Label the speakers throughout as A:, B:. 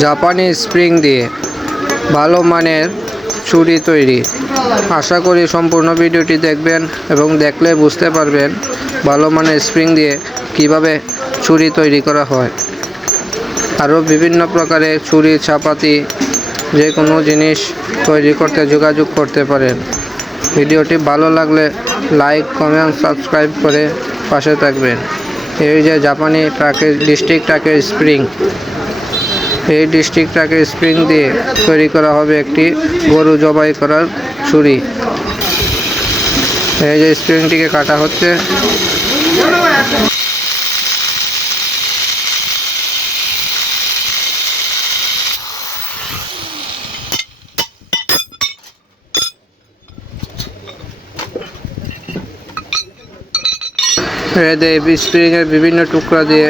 A: জাপানি স্প্রিং দিয়ে ভালো মানের ছুরি তৈরি। আশা করি সম্পূর্ণ ভিডিওটি দেখবেন এবং দেখলে বুঝতে পারবেন ভালো মানের স্প্রিং দিয়ে কীভাবে ছুরি তৈরি করা হয়। আরও বিভিন্ন প্রকারের ছুরি ছাপাতি যে কোনো জিনিস তৈরি করতে যোগাযোগ করতে পারেন। ভিডিওটি ভালো লাগলে লাইক, কমেন্ট, সাবস্ক্রাইব করে পাশে থাকবেন। এই যে জাপানি ট্রাকের, ডিস্ট্রিক্ট ট্রাকের স্প্রিং এই ডিস্ট্রিক্টটাকে স্প্রিং দিয়ে তৈরি করা হবে একটি গরু জবাই করার ছুরি। এই যে স্প্রিংটিকে কাটা হচ্ছে। এতে স্প্রিংয়ের বিভিন্ন টুকরা দিয়ে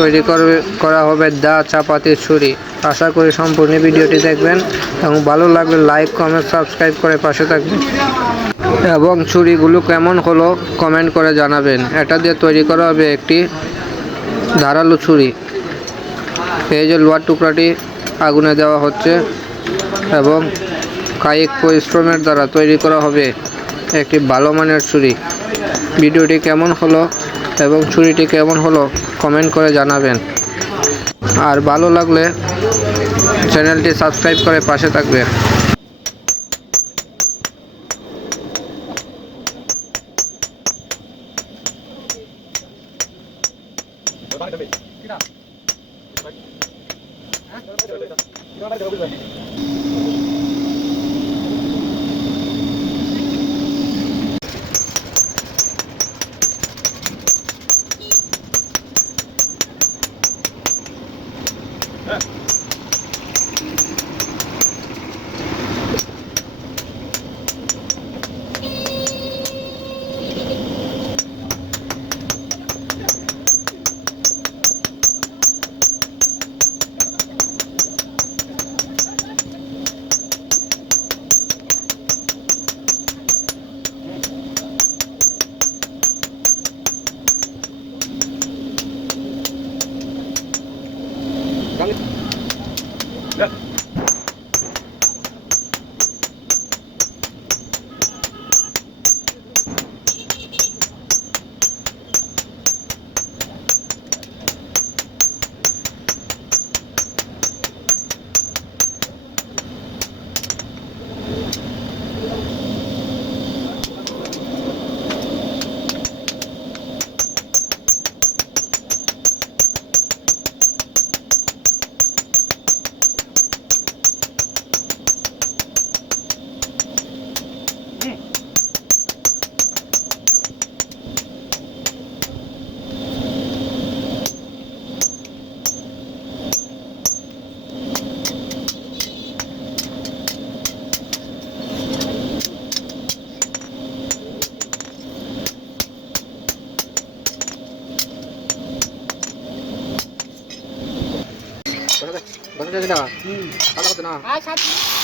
A: তৈরি করবে, করা হবে দা চাপাতির ছুরি। আশা করি সম্পূর্ণ ভিডিওটি দেখবেন এবং ভালো লাগলে লাইক, কমেন্ট, সাবস্ক্রাইব করে পাশে থাকবেন। এবং ছুরিগুলো কেমন হলো কমেন্ট করে জানাবেন। এটা দিয়ে তৈরি করা হবে একটি ধারালো ছুরি। এই যে লোহার টুকরাটি আগুনে দেওয়া হচ্ছে এবং কায়িক পরিশ্রমের দ্বারা তৈরি করা হবে একটি ভালো মানের ছুরি। ভিডিওটি কেমন হলো এবং ছুরিটি কেমন হলো কমেন্ট করে জানাবেন। আর ভালো লাগলে চ্যানেলটি সাবস্ক্রাইব করে পাশে
B: Ayo, saji!
A: Halo.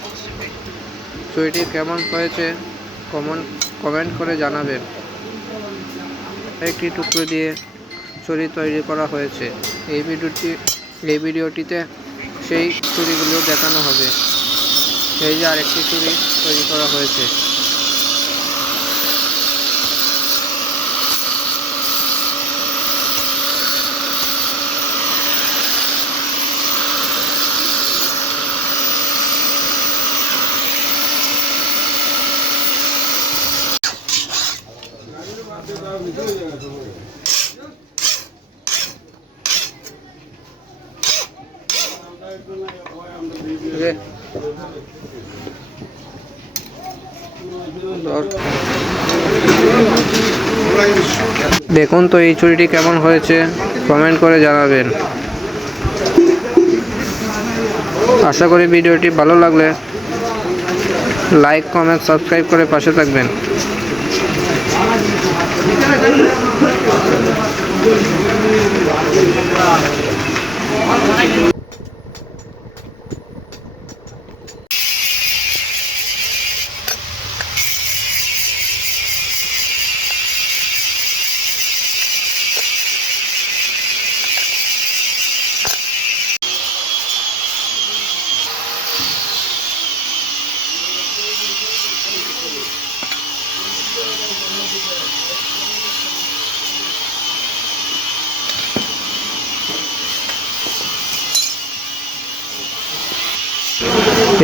A: চুড়িটি কেমন হয়েছে, কমন কমেন্ট করে জানাবেন। একটি টুকরো দিয়ে ছুরি তৈরি করা হয়েছে। এই ভিডিওটি, এই ভিডিওটিতে সেই ছুরিগুলো দেখানো হবে। এই যে আরেকটি ছুরি তৈরি করা হয়েছে। দেখুন তো এই ছুরিটি কেমন হয়েছে কমেন্ট করে জানাবেন। আশা করি ভিডিওটি ভালো লাগলে লাইক কমেন্ট সাবস্ক্রাইব করে পাশে থাকবেন।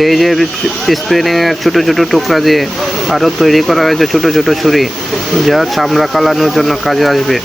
A: এই যে স্প্রিং এর ছোট ছোট টুকরা দিয়ে আরও তৈরি করা হয়েছে ছোট ছোট ছুরি, যা চামড়া কালানোর জন্য কাজে আসবে।